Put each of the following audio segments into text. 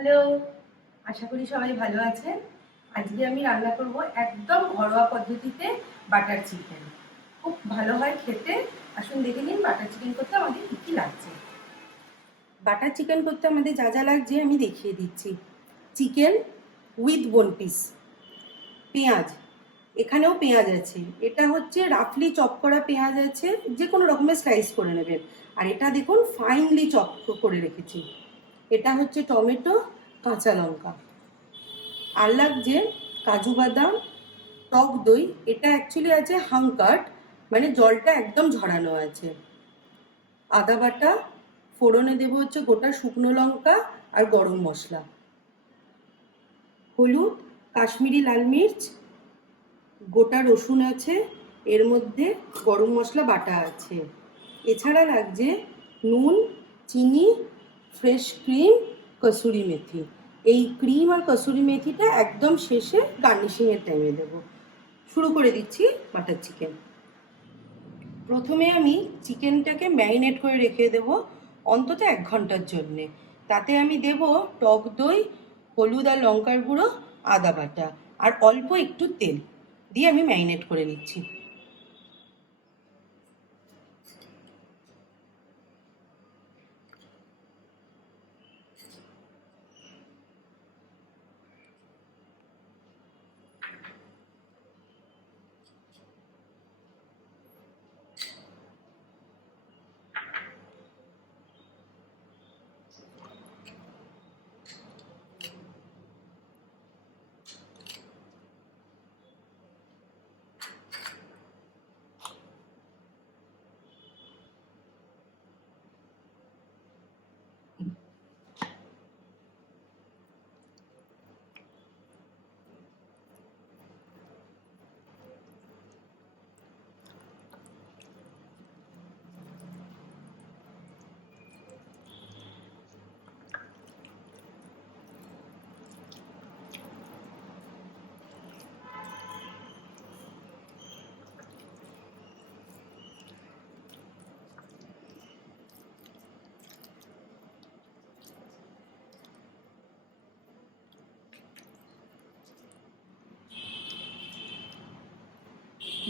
Hello, আশা করি সবাই ভালো আছেন। আজকে আমি রান্না করব একদম ঘরোয়া পদ্ধতিতে বাটার চিকেন। খুব ভালো হয় খেতে। আসুন দেখে নিন বাটার চিকেন করতে আমাদের কী কী লাগছে। বাটার চিকেন করতে আমাদের যা যা লাগছে আমি দেখিয়ে দিচ্ছি। চিকেন উইথ বোন পিস, পেঁয়াজ, এখানেও পেঁয়াজ আছে, এটা হচ্ছে রাফলি চপ করা পেঁয়াজ আছে, যে কোনো রকমের স্লাইস করে নেবেন। আর এটা দেখুন ফাইনলি চপ করে রেখেছি। এটা হচ্ছে টমেটো, কাঁচা লঙ্কা। আর লাগছে কাজু বাদাম, টক দই, এটা অ্যাকচুয়ালি আছে হাংকাট, মানে জলটা একদম ঝরানো আছে। আদা বাটা, ফোড়নে দেবো হচ্ছে গোটা শুকনো লঙ্কা আর গরম মশলা, হলুদ, কাশ্মীরি লাল মির্চ, গোটা রসুন আছে, এর মধ্যে গরম মশলা বাটা আছে। এছাড়া লাগছে নুন, চিনি, ফ্রেশ ক্রিম, কসুরি মেথি। এই ক্রিম আর কসুরি মেথিটা একদম শেষে গার্নিশিংয়ের টাইমে দেবো। শুরু করে দিচ্ছি বাটার চিকেন। প্রথমে আমি চিকেনটাকে ম্যারিনেট করে রেখে দেবো অন্তত 1 ঘন্টার জন্যে। তাতে আমি দেব টক দই, হলুদ আর লঙ্কার গুঁড়ো, আদা বাটা আর অল্প একটু তেল দিয়ে আমি ম্যারিনেট করে নিচ্ছি।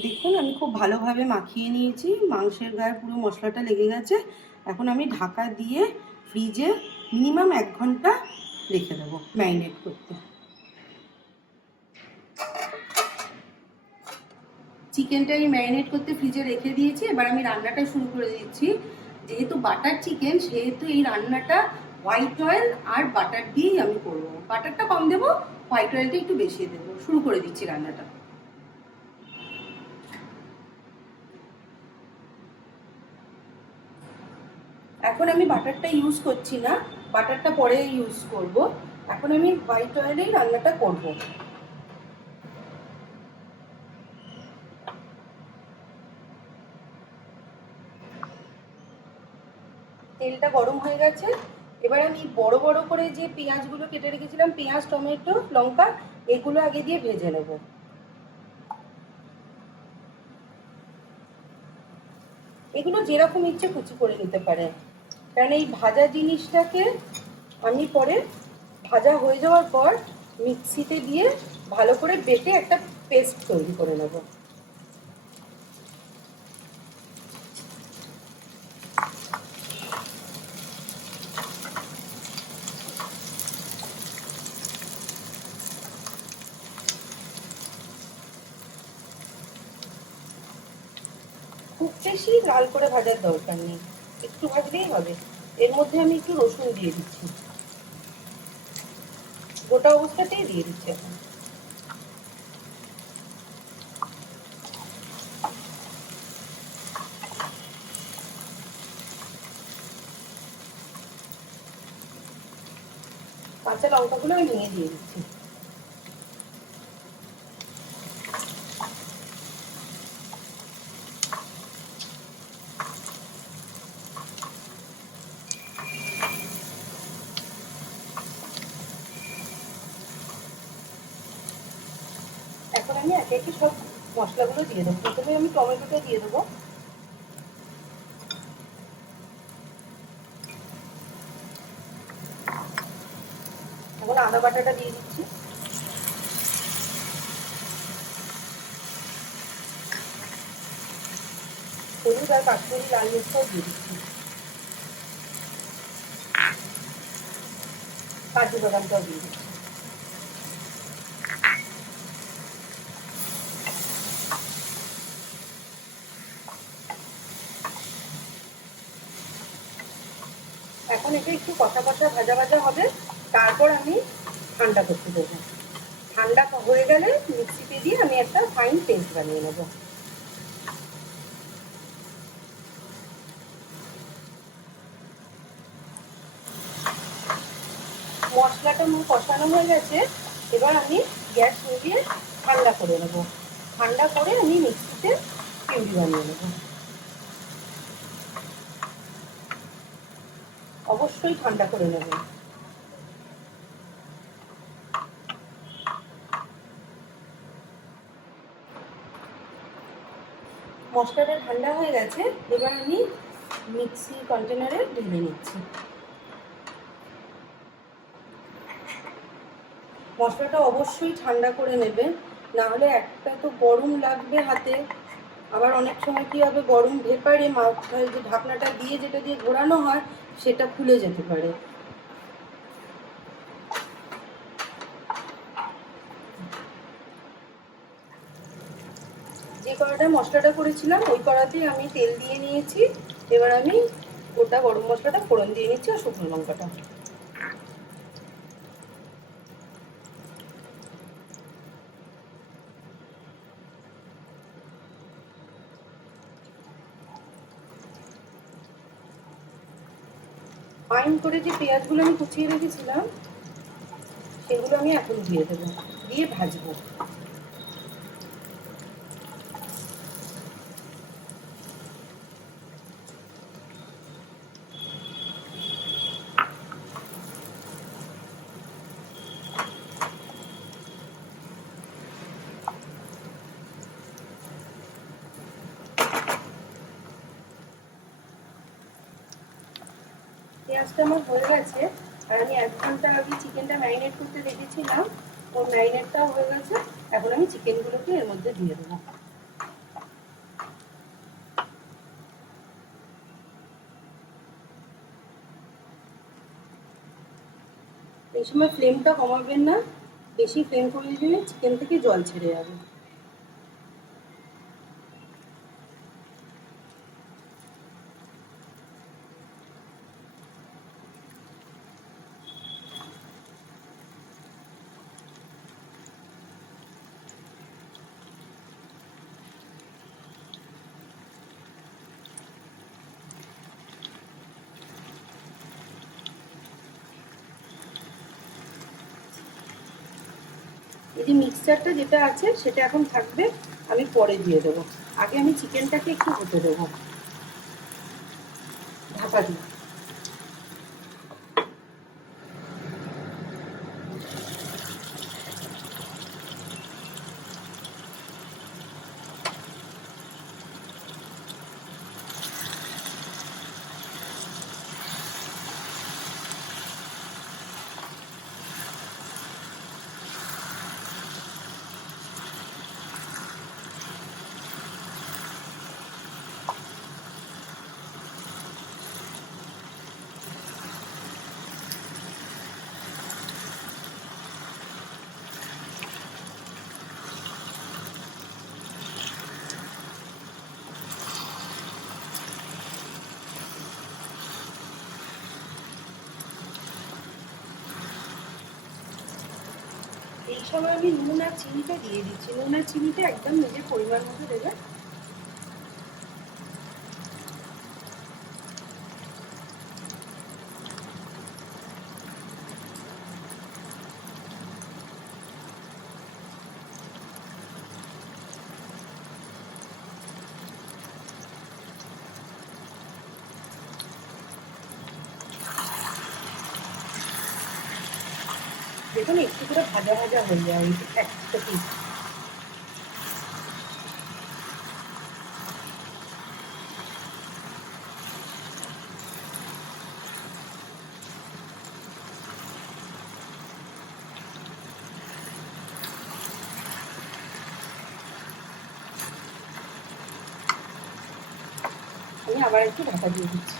দেখুন আমি খুব ভালোভাবে মাখিয়ে নিয়েছি, মাংসের গায়ে পুরো মশলাটা লেগে গেছে। এখন আমি ঢাকা দিয়ে ফ্রিজে মিনিমাম 1 ঘন্টা রেখে দেবো ম্যারিনেট করতে। চিকেনটা আমি ম্যারিনেট করতে ফ্রিজে রেখে দিয়েছি। এবার আমি রান্নাটা শুরু করে দিচ্ছি। যেহেতু বাটার চিকেন সেহেতু এই রান্নাটা হোয়াইট অয়েল আর বাটার দিয়েই আমি করবো। বাটারটা কম দেবো, হোয়াইট অয়েলটা একটু বেশি দেবো। শুরু করে দিচ্ছি রান্নাটা। এখন আমি বাটারটা ইউজ করছি না, বাটারটা পরে ইউজ করব। এখন আমি হোয়াইট অয়েলেই রান্নাটা করব। তেলটা গরম হয়ে গেছে। এবার আমি বড় বড় করে যে পেঁয়াজগুলো কেটে রেখেছিলাম, পেঁয়াজ, টমেটো, লঙ্কা, এগুলো আগে দিয়ে ভেজে নেব। এগুলো যেরকম ইচ্ছে কুচি করে নিতে পারেন, কারণ এই ভাজা জিনিসটাকে আমি পরে ভাজা হয়ে যাওয়ার পর মিক্সিতে দিয়ে ভালো করে বেটে একটা পেস্ট তৈরি করে নেব। খুব বেশি লাল করে ভাজার দরকার নেই, একটু ভাজলেই হবে। এর মধ্যে আমি একটু রসুন দিয়ে দিচ্ছি, গোটা অবস্থাতেই দিয়ে দিচ্ছি এখন। কাঁচা লঙ্কাগুলো আমি ভেঙে দিয়ে দিচ্ছি। এখন আমি একে একে সব মশলাগুলো দিয়ে দেবো। প্রথমে আমি টমেটোটা দিয়ে দেবো। তারপরে আদা বাটাটা দিয়ে দিচ্ছি। হলুদ আর কাশ্মীরি লাল মির্চটাও দিয়ে দিচ্ছি। কাজু বাদামটাও দিয়ে দিচ্ছি। এখন এটা একটু কষা কষা ভাজা ভাজা হবে, তারপর আমি ঠান্ডা করতে দেবো। ঠান্ডা হয়ে গেলে মিক্সিতে দিয়ে আমি একটা ফাইন পেস্ট বানিয়ে নেবো। মশলাটা আমার কষানো হয়ে গেছে, এবার আমি গ্যাস নিভিয়ে ঠান্ডা করে নেবো। ঠান্ডা করে আমি মিক্সিতে পিউরি বানিয়ে নেবো। অবশ্যই ঠান্ডা করে নেব। মশলাটা ঠান্ডা হয়ে গেছে, এবার আমি মিক্সি কন্টেনারে ঢেলে নিচ্ছি। মশলাটা অবশ্যই ঠান্ডা করে নেবে, না হলে একটা তো গরম লাগবে হাতে, আবার অনেক সময় কি হবে গরম ভেপারে মাথায় যে ঢাকনাটা দিয়ে যেটা দিয়ে ঘোরানো হয় সেটা খুলে যেতে পারে। যে কড়াটা মশলাটা করেছিলাম ওই কড়াতেই আমি তেল দিয়ে নিয়েছি। এবার আমি গোটা গরম মশলাটা ফোড়ন দিয়ে নিচ্ছি আর শুকনো লঙ্কাটা। ফাইন করে যে পেঁয়াজগুলো আমি কুচিয়ে রেখেছিলাম সেগুলো আমি এখন দিয়ে দেবো, দিয়ে ভাজবো। পেঁয়াজটা আমার হয়ে গেছে, আর আমি 1 ঘন্টা আগে চিকেনটা ম্যারিনেট করতে রেখেছিলাম, ওর ম্যারিনেটটাও হয়ে গেছে। এখন আমি চিকেনগুলোকে এর মধ্যে দিয়ে দেবো। এই সময় ফ্লেমটা কমাবেন না, বেশি ফ্লেম করে দিলে চিকেন থেকে জল ছেড়ে যাবে। এই যে মিক্সচারটা যেটা আছে সেটা এখন থাকবে, আমি পরে দিয়ে দেবো। আগে আমি চিকেনটাকে একটু হতে দেবো ঢাকা দিয়ে। এই সময় আমি নুন আর চিনিটা দিয়ে দিচ্ছি। নুন আর চিনিটা একদম নিজের পরিমাণ মতো দেবে। দেখুন একটু করে ভাজা ভাজা হয়ে যায় একটা পিস। আমি আবার একটু ঢাকা দিয়ে দিচ্ছি।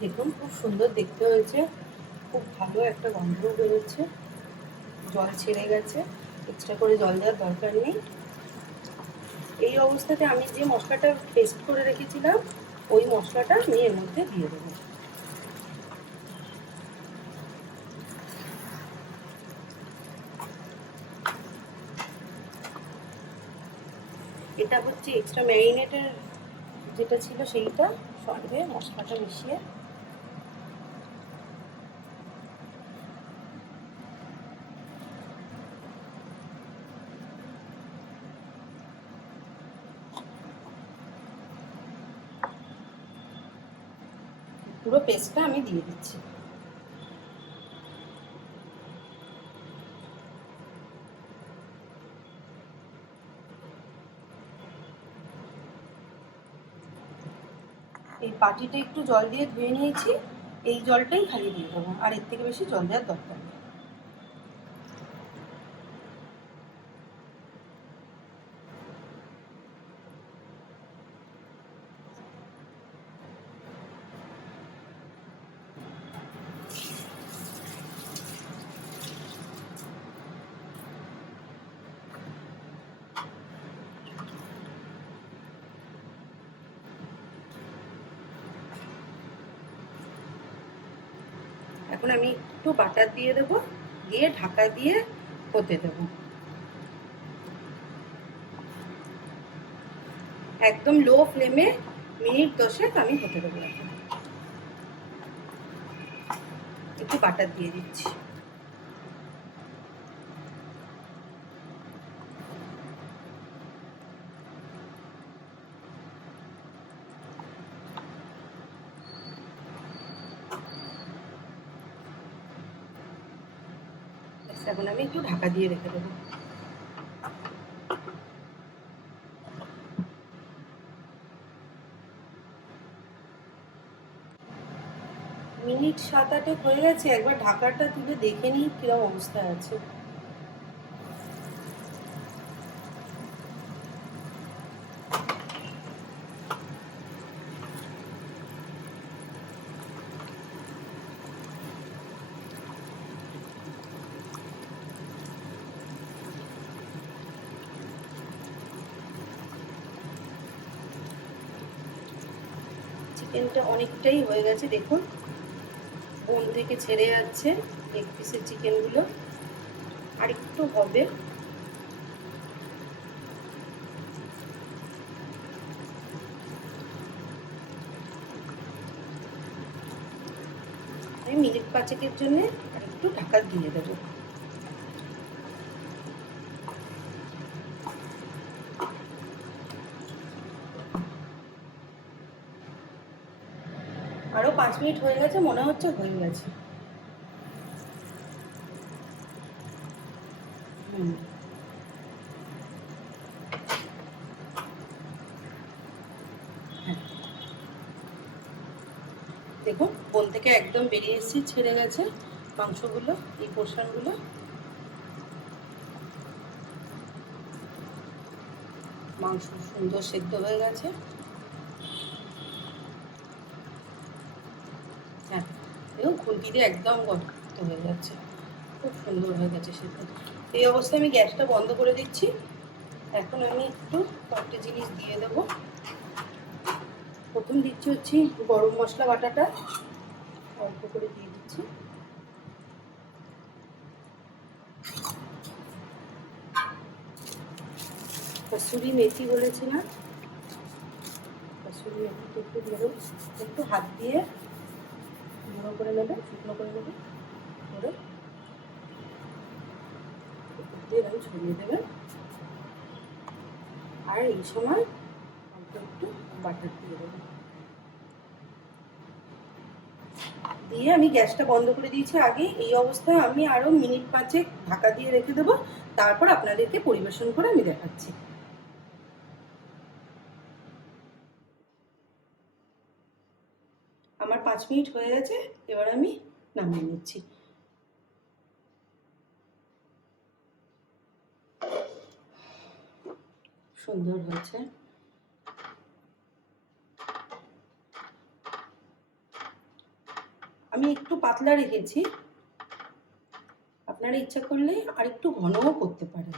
দেখুন খুব সুন্দর দেখতে হয়েছে, খুব ভালো একটা গন্ধ বেরোচ্ছে, জল ছেড়ে গেছে, এক্সট্রা করে জল দেওয়ার দরকার নেই। এই অবস্থাতে আমি যে মশলাটা পেস্ট করে রেখেছিলাম ওই মশলাটা আমি এর মধ্যে দিয়ে দেবো। এটা হচ্ছে এক্সট্রা ম্যারিনেটের যেটা ছিল সেইটা, সঙ্গে মশলাটা মিশিয়ে পুরো পেস্টটা আমি দিয়ে দিচ্ছি। এই বাটিটা একটু জল দিয়ে ধুয়ে নিয়েছি, এই জলটাই খালি দিয়ে দেবো, আর এর থেকে বেশি জল দেওয়ার দরকার নেই। এখন আমি একটু বাটার দিয়ে দেবো, দিয়ে ঢাকা দিয়ে হতে দেবো। একদম লো ফ্লেমে মিনিট 10 আমি হতে দেবো। একটু বাটার দিয়ে দিচ্ছি। এখন আমি একটু ঢাকা দিয়ে রেখে দেবো। মিনিট 7-8 হয়ে গেছে, একবার ঢাকাটা তুলে দেখে নিই কিরকম অবস্থা আছে। চিকেনটা অনেকটাই হয়ে গেছে, দেখুন বোন থেকে ছেড়ে যাচ্ছে লেগ পিসের চিকেনগুলো, আর একটু হবে। আমি মিনিট 5-এর জন্য আর একটু ঢাকা দিয়ে দেবো। আরো 5 মিনিট হয়ে গেছে, মনে হচ্ছে হয়ে গেছে। দেখুন বোল থেকে একদম বেরিয়ে এসেছি, ছেড়ে গেছে মাংসগুলো, এই পোর্শনগুলো। মাংস সুন্দর সেদ্ধ হয়ে গেছে। হ্যাঁ দেখুন খুন্তি দিয়ে একদম গর্ত হয়ে যাচ্ছে, খুব সুন্দর হয়ে গেছে সেদ্ধ। এই অবস্থায় আমি গ্যাসটা বন্ধ করে দিচ্ছি। এখন আমি একটু কয়েকটা জিনিস দিয়ে দেবো। প্রথম দিচ্ছি হচ্ছে গরম মশলা বাটাটা, অল্প করে দিয়ে দিচ্ছি। কসুরি মেথি বলেছি না, কসুরি মেথিটা একটু দেবো, একটু হাত দিয়ে গুঁড়ো করে নেবে, শুকনো করে নেবে, করে দিয়ে এরকম ছড়িয়ে দেবেন। আর এই সময় অল্প একটু বাটার দিয়ে দেবেন। দিয়ে আমি গ্যাসটা বন্ধ করে দিয়েছি আগে। এই অবস্থায় আমি আরও মিনিট 5 ঢাকা দিয়ে রেখে দেবো, তারপর আপনাদেরকে পরিবেশন করে আমি দেখাচ্ছি। আমার 5 মিনিট হয়ে গেছে, এবার আমি নামিয়ে নিচ্ছি। সুন্দর হয়েছে। আমি একটু পাতলা রেখেছি, আপনারা ইচ্ছা করলে আর একটু ঘনও করতে পারেন।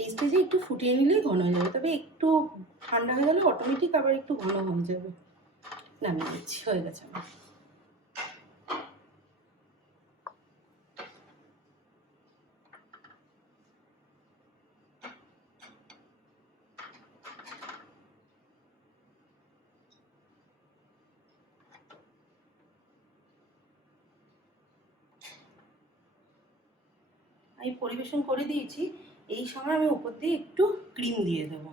এই স্টেজে একটু ফুটিয়ে নিলেই ঘন হয়ে যাবে, তবে একটু ঠান্ডা হয়ে গেলে অটোমেটিক আবার একটু ঘন হয়ে যাবে। নামিয়ে দিচ্ছি, হয়ে গেছে আমার। আমি পরিবেশন করে দিয়েছি, এই সময় আমি উপর দিয়ে একটু ক্রিম দিয়ে দেবো।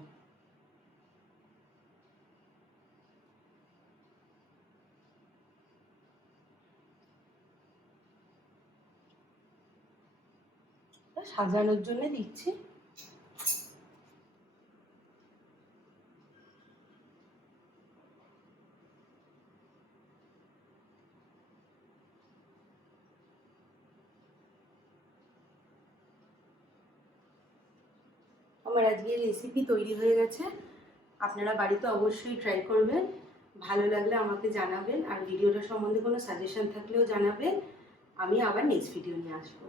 সাজানোর জন্য দিচ্ছি। আমার আজকের রেসিপি তৈরি হয়ে গেছে, আপনারা বাড়িতে অবশ্যই ট্রাই করবেন। ভালো লাগলে আমাকে জানাবেন, আর ভিডিওটা সম্বন্ধে কোনো সাজেশন থাকলেও জানাবেন। আমি আবার নেক্সট ভিডিও নিয়ে আসবো।